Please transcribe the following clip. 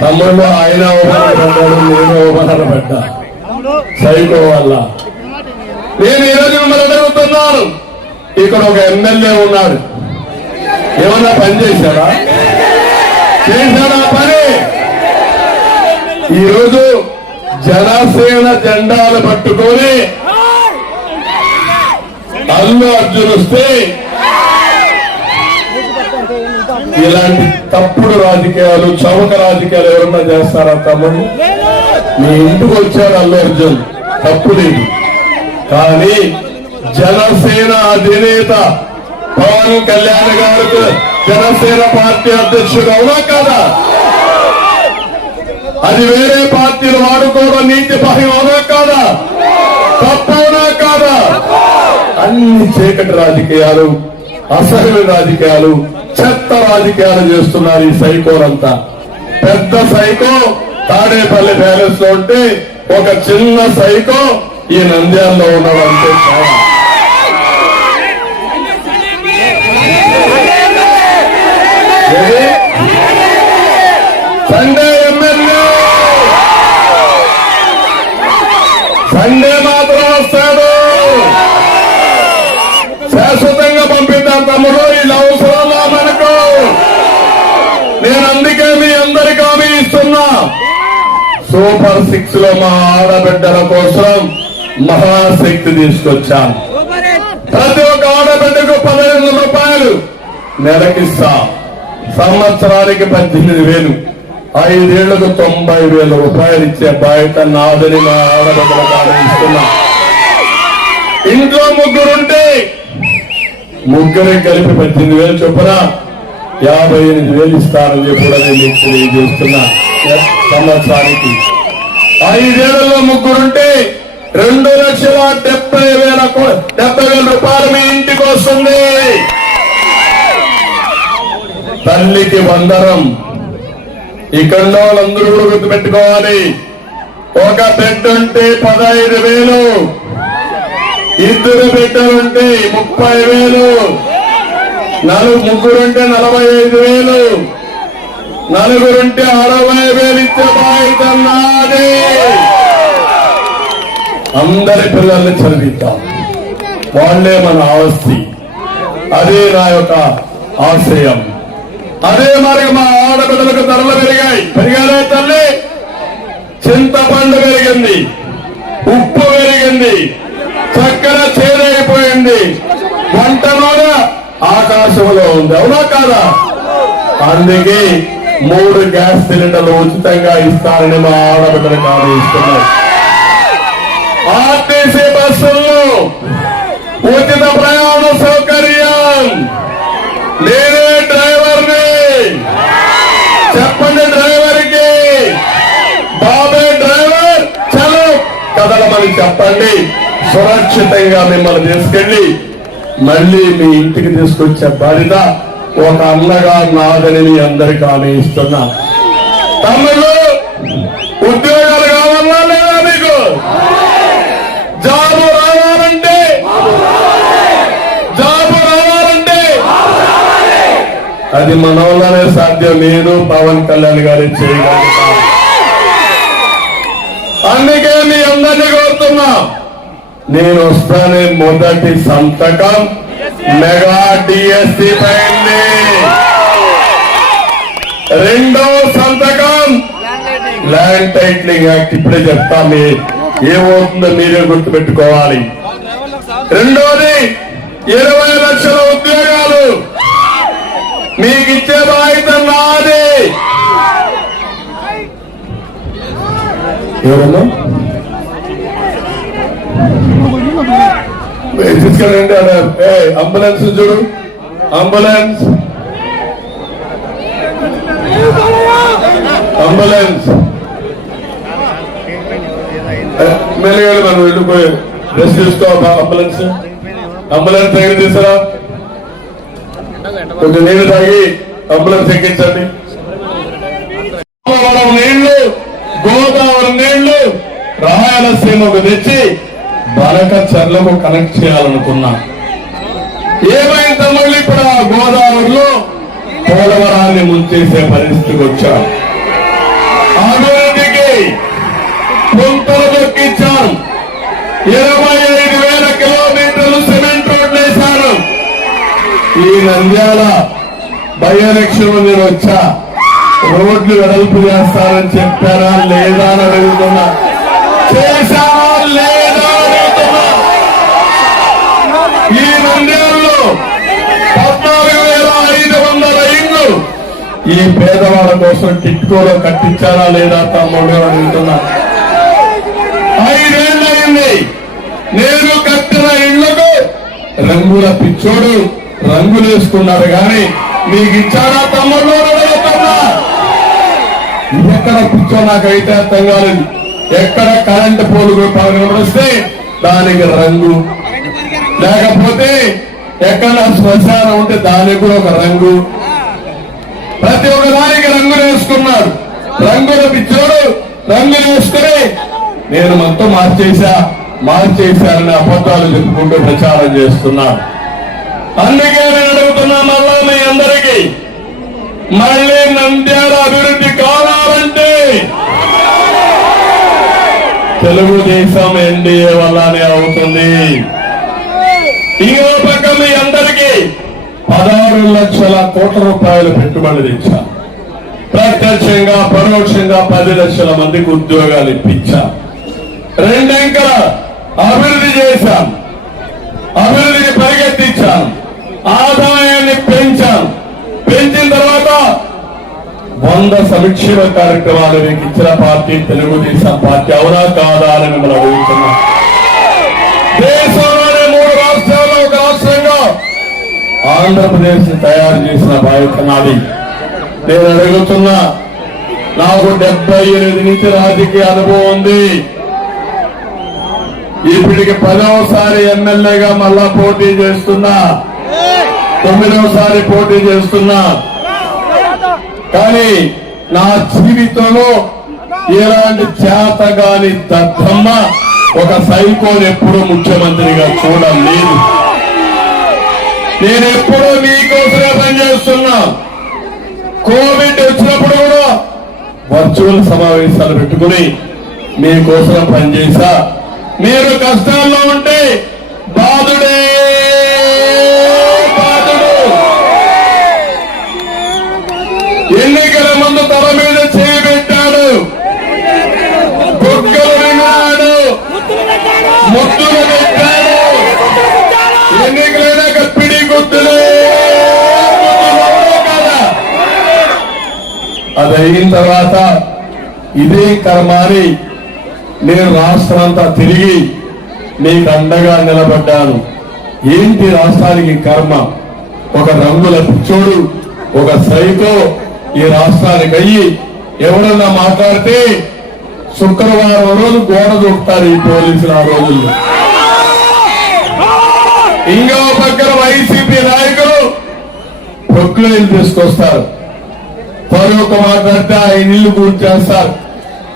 తమ్ముళ్ళు ఆయన అవమానం పడ్డాడు, నేను అవమానం పడ్డా సైకో వల్ల. నేను ఈరోజు మిమ్మల్ని అడుగుతున్నాను, ఇక్కడ ఒక ఎమ్మెల్యే ఉన్నాడు, ఏమన్నా పని చేశాడా? చేశాడా పని? ఈరోజు జనసేన జెండాలు పట్టుకొని అల్లు అర్జున్ వస్తే ఇలాంటి తప్పుడు రాజకీయాలు, చౌక రాజకీయాలు ఎవరన్నా చేస్తారా? తమ్ముడు మీ ఇంటికి వచ్చాడు అల్లు అర్జున్, తప్పు లేదు. కానీ జనసేన అధినేత పవన్ కళ్యాణ్ గారికి జనసేన పార్టీ అధ్యక్షుడు అవునా కాదా? అది వేరే పార్టీలు వాడుకోవడం నీతి బాహ్యం అవునా కాదా? తప్పవునా కాదా? అన్ని చీకటి రాజకీయాలు, అసహ్య రాజకీయాలు, చెత్త రాజకీయాలు చేస్తున్నారు ఈ సైకోలంతా. పెద్ద సైకో తాడేపల్లి ప్యాలెస్ లో ఉంటే ఒక చిన్న సైకో ఈ నంద్యాలలో ఉన్నాడు అంతే. సండే ఎమ్మెల్యే సండే మాత్రం వస్తాడు, శాశ్వతంగా పంపిద్దాం తమ్ముడు, వీళ్ళు అవసరంలా మనకు. నేను అందుకే మీ అందరికీ హామీ ఇస్తున్నా, సూపర్ 6 లో మా ఆడబిడ్డల కోసం మహాశక్తి తీసుకొచ్చాను. ప్రతి ఒక్క ఆడబిడ్డకు 15,000 రూపాయలు నెలకిస్తా, సంవత్సరానికి 18,000, 5 ఏళ్లకు 90,000 రూపాయలు ఇచ్చే బాధ్యత నాదని మా ఆడబిడ్డలకు ఆలోచిస్తున్నా. ఇంట్లో ముగ్గురుంటే ముగ్గురికి కలిపి 18,000 చొప్పున 58,000 ఇస్తారని చెప్పి కూడా నేను మీకు తెలియజేస్తున్నా. సంవత్సరానికి 5 ఏళ్లలో ముగ్గురుంటే 2,70,000 రూపాయలు మీ ఇంటికి వస్తుంది. తల్లికి వందనం. ఇక్కడ వాళ్ళందరూ కూడా గుర్తుపెట్టుకోవాలి, ఒక బిడ్డ ఉంటే 15,000, 2 బిడ్డలుంటే 30,000, ముగ్గురుంటే 45,000, 4 60,000 ఇచ్చే బాధ్యత నాది. అందరి పిల్లల్ని చదివిద్దాం, వాళ్లే మన ఆస్తి. అదే నా యొక్క ఆశయం. అదే మరి మా ఆడపిల్లలకు ధరలు పెరిగారే తల్లి. చింతపండు పెరిగింది, ఉప్పు పెరిగింది, చక్కెర చేరైపోయింది, వంట నూనె ఆకాశంలో ఉంది, అవునా కాదా? అందుకే 3 గ్యాస్ సిలిండర్లు ఉచితంగా ఇస్తారని మా ఆడబిడ్డలకు ఆదేశిస్తున్నారు. ఆర్టీసీ బస్సుల్లో ఉచిత ప్రయాణ సౌకర్యం. నేనే డ్రైవర్ని, చెప్పండి డ్రైవర్కి, బాబే డ్రైవర్ చలో కదలమని చెప్పండి. సురక్షితంగా మిమ్మల్ని తీసుకెళ్లి మళ్ళీ మీ ఇంటికి తీసుకొచ్చే బాధ్యత ఒక అన్నగా నాదని మీ అందరికీ హామీ ఇస్తున్నా. తమ్ముళ్ళు, ఉద్యోగాలు కావాలా లేదా? మీకు జాబు రావాలంటే అది మన వల్లనే సాధ్యం. నేను పవన్ కళ్యాణ్ గారు చేయగలుగుతాం. అందుకే మీ అందరినీ కోరుతున్నా, నేను వస్తానే మొదటి సంతకం మెగా డిఎస్సి పైంది, 2వ సంతకం ల్యాండ్ టైటిలింగ్ యాక్ట్. ఇప్పుడే చెప్తా, ఏమవుతుందో మీరే గుర్తుపెట్టుకోవాలి. 2వది 20 లక్షల ఉద్యోగాలు మీకు ఇచ్చే బాధ్యత నాది. ఎవరన్నా తీసుకెళ్ళండి. అంబులెన్స్ చూడు, అంబులెన్స్ మెల్లగా మనం వెళ్ళిపోయి రెస్ట్ తీసుకో. అంబులెన్స్ దగ్గర తీసుకురా, కొంచెం నీళ్లు తాగి అంబులెన్స్ ఎక్కించండి. నీళ్లు, గోదావరి నీళ్లు రాయలసీమకు తెచ్చి బలక చెర్లకు కనెక్ట్ చేయాలనుకున్నా. ఏమైందో మళ్ళీ ఇప్పుడు ఆ గోదావరిలో పోలవరాన్ని ముంచేసే పరిస్థితికి వచ్చాం. అభివృద్ధికి పుంతలు దొక్కించాను. 25,000 కిలోమీటర్లు సిమెంట్ రోడ్లు వేశారు. ఈ నంద్యాల బై ఎలక్షన్ నేను వచ్చా, రోడ్లు వెడల్పు చేస్తారని చెప్పారా లేదా అని అడుగుతున్నా. చేశారా లేదా అని అడుగుతున్నా. ఈ నంద్యాలలో 14,500 ఇళ్ళు ఈ పేదవాళ్ళ కోసం టిట్కోలో కట్టించారా లేదా తమ్ముడు అడుగుతున్నా. 5 ఏళ్ళు అయింది నేను కట్టిన ఇళ్లకు రంగుల పిచ్చోడు రంగులు వేసుకున్నారు కానీ మీకు ఇచ్చారా తమ్ముడు అడుగుతున్నా. ఎక్కడ పిచ్చో నాకైతే అర్థం కాలేదు. ఎక్కడ కరెంటు పోలు వస్తే దానికి రంగు, లేకపోతే ఎక్కడ శ్మశానం ఉంటే దానికి కూడా ఒక రంగు, ప్రతి ఒక్క దానికి రంగులు వేసుకున్నాడు. రంగుల పిచ్చోడు రంగులు వేసుకుని నేను మొత్తం మార్చేశారని అబద్ధాలు చెప్పుకుంటూ ప్రచారం చేస్తున్నాను. అందుకే నేను అడుగుతున్నా మళ్ళా మీ అందరికీ, మళ్ళీ నంద్యాల అభివృద్ధి కావాలంటే తెలుగుదేశం ఎన్డీఏ వల్లనే అవుతుంది. ఇంకో పక్క మీ అందరికీ 16 లక్షల కోట్ల రూపాయలు పెట్టుబడి తెచ్చా. ప్రత్యక్షంగా పరోక్షంగా 10 లక్షల మందికి ఉద్యోగాలు ఇప్పించా. 2 అంకెల అభివృద్ధి చేశాం. అభివృద్ధిని పరిగెత్తించాం. ఆదాయాన్ని పెంచాం. పెంచిన తర్వాత 100 సంక్షేమ కార్యక్రమాలు మీకు ఇచ్చిన పార్టీ తెలుగుదేశం పార్టీ. అవునా కాదా అని మిమ్మల్ని అడుగుతున్నా. దేశంలోనే 3 రాష్ట్రాల్లో ఒక రాష్ట్రంగా ఆంధ్రప్రదేశ్ తయారు చేసిన బాధ్యత నాది. నేను అడుగుతున్నా, నాకు 78 నుంచి రాజకీయ అనుభవం ఉంది. ఇప్పటికి 10వసారి ఎమ్మెల్యేగా మళ్ళా పోటీ చేస్తున్నా, 9వసారి పోటీ చేస్తున్నా. కానీ నా జీవితంలో ఎలాంటి చేతగాని దద్దమ్మ ఒక సైకోని ఎప్పుడూ ముఖ్యమంత్రిగా చూడలేదు. నేను ఎప్పుడూ మీకోసమే పనిచేస్తున్నా. కోవిడ్ వచ్చినప్పుడు కూడా వర్చువల్ సమావేశాలు పెట్టుకుని మీకోసం పనిచేశా. మీరు కష్టాల్లో ఉంటే బాధుడే బాధుడు. ఎన్నికల ముందు తల మీద చేయబెట్టాడు, బుగ్గలు విన్నాడు, ముద్దులు పెట్టాడు. ఎన్నికలైనాక పిడి గుద్దులే కదా. అది అయిన తర్వాత ఇదే కర్మాని నేను రాష్ట్రం అంతా తిరిగి మీకు అండగా నిలబడ్డాను. ఏంటి రాష్ట్రానికి కర్మ? ఒక రంగుల పిచ్చోడు, ఒక సైకో ఈ రాష్ట్రానికి అయ్యి ఎవరన్నా మాట్లాడితే శుక్రవారం రోజు గోడ దూకుతారు ఈ పోలీసులు. ఆ రోజుల్లో ఇంకో పక్కన వైసీపీ నాయకులు ప్రొక్లైన్ తీసుకొస్తారు. పరువుకు మాట్లాడితే 5 ఇళ్లు పూర్తి చేస్తారు.